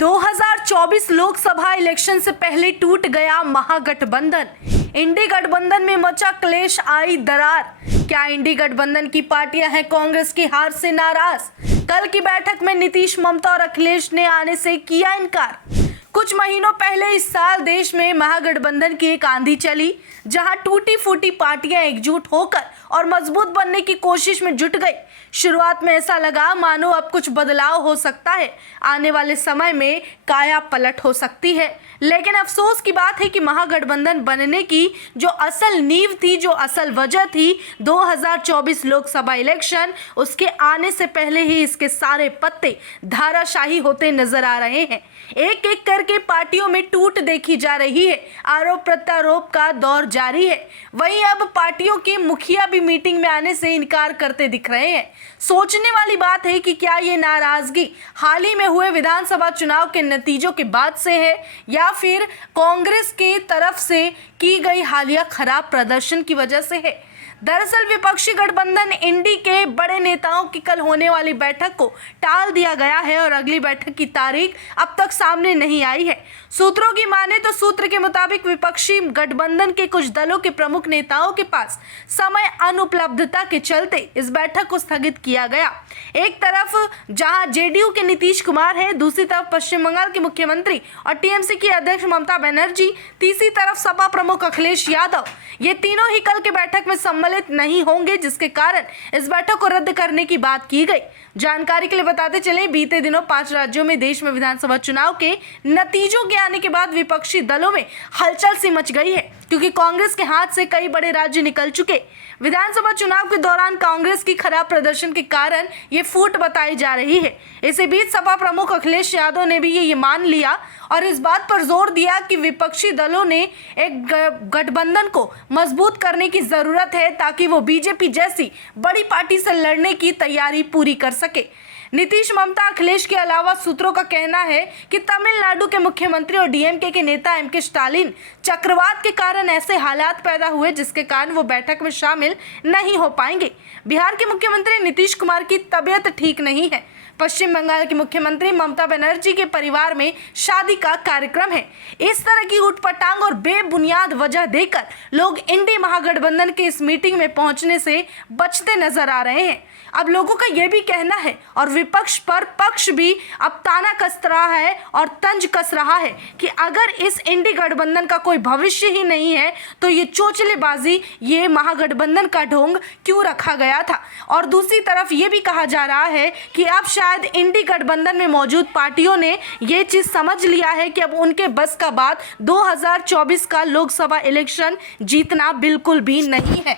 2024 Lok Sabha election से पहले टूट गया महागठबंधन। इंडी गठबंधन में मचा क्लेश, आई दरार। क्या इंडी गठबंधन की पार्टियां हैं कांग्रेस की हार से नाराज? कल की बैठक में नीतीश, ममता और अखिलेश ने आने से किया इनकार। कुछ महीनों पहले इस साल देश में महागठबंधन की एक आंधी चली, जहां टूटी फूटी पार्टियां एकजुट होकर और मजबूत बनने की कोशिश में जुट गई। शुरुआत में ऐसा लगा मानो अब कुछ बदलाव हो सकता है, आने वाले समय में काया पलट हो सकती है। लेकिन अफसोस की बात है कि महागठबंधन बनने की जो असल नींव थी, जो असल वजह थी 2024 लोकसभा इलेक्शन, उसके आने से पहले ही इसके सारे पत्ते धाराशाही होते नजर आ रहे हैं। एक एक करके पार्टियों में टूट देखी जा रही है। आरोप प्रत्यारोप का दौर जारी है। वहीं अब पार्टियों के मुखिया भी मीटिंग में आने से इनकार करते दिख रहे हैं। सोचने वाली बात है कि क्या ये नाराजगी हाल ही में हुए विधानसभा चुनाव के नतीजों के बाद से है, या फिर कांग्रेस के तरफ से की गई हालिया खराब प्रदर्शन की वजह से है। दरअसल विपक्षी गठबंधन इंडी के बड़े नेताओं की कल होने वाली बैठक को टाल दिया गया है और अगली बैठक की तारीख अब तक सामने नहीं आई है। सूत्रों की माने तो सूत्र के मुताबिक विपक्षी गठबंधन के कुछ दलों के प्रमुख नेताओं के पास समय अनुपलब्धता के चलते इस बैठक को स्थगित किया गया। एक तरफ जहां जेडीयू के नीतीश कुमार है, दूसरी तरफ पश्चिम बंगाल के मुख्यमंत्री और टीएमसी की अध्यक्ष ममता बनर्जी, तीसरी तरफ सपा प्रमुख अखिलेश यादव, ये तीनों ही कल की बैठक में सम्मिलित नहीं होंगे, जिसके कारण इस बैठक को रद्द करने की बात की गई। जानकारी के लिए बताते चले, बीते दिनों 5 राज्यों में देश में विधानसभा चुनाव के नतीजों के आने के बाद विपक्षी दलों में हलचल सी मच गई है, क्योंकि कांग्रेस के हाथ से कई बड़े राज्य निकल चुके। विधानसभा चुनाव के दौरान कांग्रेस की खराब प्रदर्शन के कारण ये फूट बताई जा रही है। इसी बीच सपा प्रमुख अखिलेश यादव ने भी ये मान लिया और इस बात पर जोर दिया कि विपक्षी दलों ने एक गठबंधन को मजबूत करने की जरूरत है, ताकि वो बीजेपी जैसी बड़ी पार्टी से लड़ने की तैयारी पूरी कर सके। नीतीश, ममता, अखिलेश के अलावा सूत्रों का कहना है कि तमिलनाडु के मुख्यमंत्री और डीएमके के नेता एमके स्टालिन चक्रवात के कारण ऐसे हालात पैदा हुए जिसके कारण वो बैठक में शामिल नहीं हो पाएंगे। बिहार के मुख्यमंत्री नीतीश कुमार की तबीयत ठीक नहीं है। पश्चिम बंगाल की मुख्यमंत्री ममता बनर्जी के परिवार में शादी का कार्यक्रम है। इस तरह की उटपटांग और बेबुनियाद वजह देकर लोग इंडी महागठबंधन की इस मीटिंग में पहुंचने से बचते नजर आ रहे हैं। अब लोगों का यह भी कहना है और विपक्ष पर पक्ष भी अब ताना कस रहा है और तंज कस रहा है कि अगर इस इंडी गठबंधन का कोई भविष्य ही नहीं है तो ये चोचलेबाजी, ये महागठबंधन का ढोंग क्यों रखा गया था। और दूसरी तरफ ये भी कहा जा रहा है कि अब शायद इंडी गठबंधन में मौजूद पार्टियों ने ये चीज समझ लिया है कि अब उनके बस का बात 2024 का लोकसभा इलेक्शन जीतना बिल्कुल भी नहीं है।